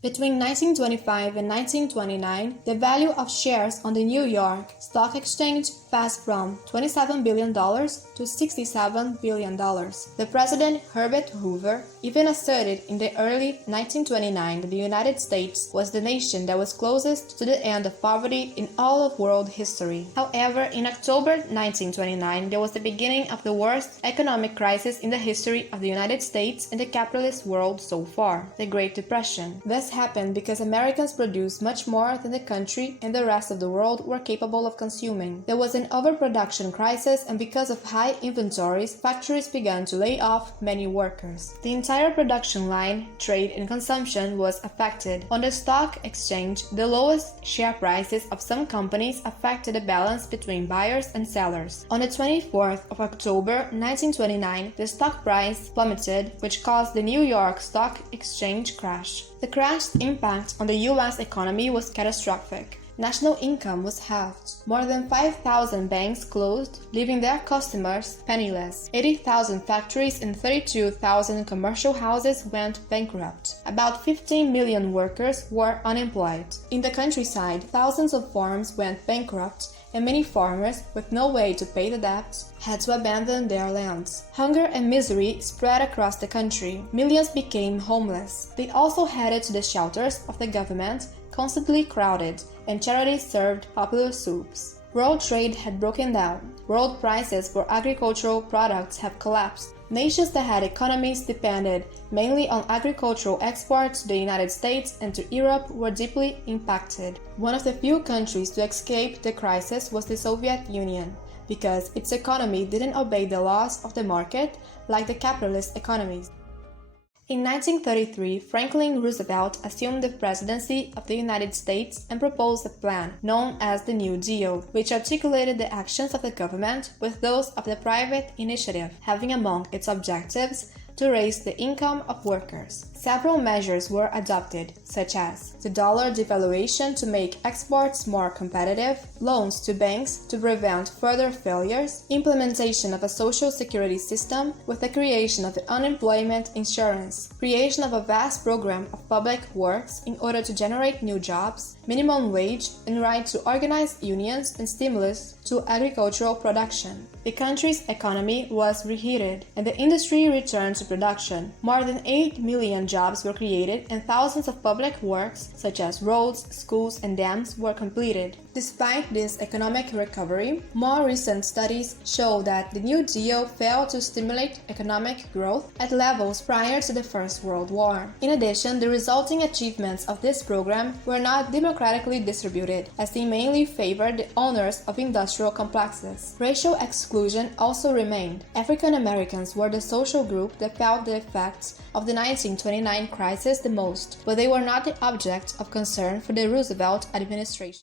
Between 1925 and 1929, the value of shares on the New York Stock Exchange passed from $27 billion to $67 billion. The President Herbert Hoover even asserted in the early 1929 that the United States was the nation that was closest to the end of poverty in all of world history. However, in October 1929, there was the beginning of the worst economic crisis in the history of the United States and the capitalist world so far, the Great Depression. This happened because Americans produced much more than the country and the rest of the world were capable of consuming. There was an overproduction crisis, and because of high inventories, factories began to lay off many workers. The entire production line, trade and consumption was affected. On the stock exchange, the lowest share prices of some companies affected the balance between buyers and sellers. On the 24th of October 1929, the stock price plummeted, which caused the New York Stock Exchange crash. The crash's impact on the U.S. economy was catastrophic. National income was halved. More than 5,000 banks closed, leaving their customers penniless. 80,000 factories and 32,000 commercial houses went bankrupt. About 15 million workers were unemployed. In the countryside, thousands of farms went bankrupt, and many farmers, with no way to pay the debts, had to abandon their lands. Hunger and misery spread across the country. Millions became homeless. They also headed to the shelters of the government, constantly crowded, and charities served popular soups. World trade had broken down. World prices for agricultural products have collapsed. Nations that had economies depended mainly on agricultural exports to the United States and to Europe were deeply impacted. One of the few countries to escape the crisis was the Soviet Union, because its economy didn't obey the laws of the market like the capitalist economies. In 1933, Franklin Roosevelt assumed the presidency of the United States and proposed a plan known as the New Deal, which articulated the actions of the government with those of the private initiative, having among its objectives to raise the income of workers. Several measures were adopted, such as the dollar devaluation to make exports more competitive, loans to banks to prevent further failures, implementation of a social security system with the creation of the unemployment insurance, creation of a vast program of public works in order to generate new jobs, minimum wage, and right to organize unions and stimulus to agricultural production. The country's economy was reheated, and the industry returned to production. More than 8 million jobs were created, and thousands of public works, such as roads, schools, and dams, were completed. Despite this economic recovery, more recent studies show that the New Deal failed to stimulate economic growth at levels prior to the First World War. In addition, the resulting achievements of this program were not democratically distributed, as they mainly favored the owners of industrial complexes. Racial exclusion also remained. African Americans were the social group that felt the effects of the 1929 crisis the most, but they were not the object of concern for the Roosevelt administration.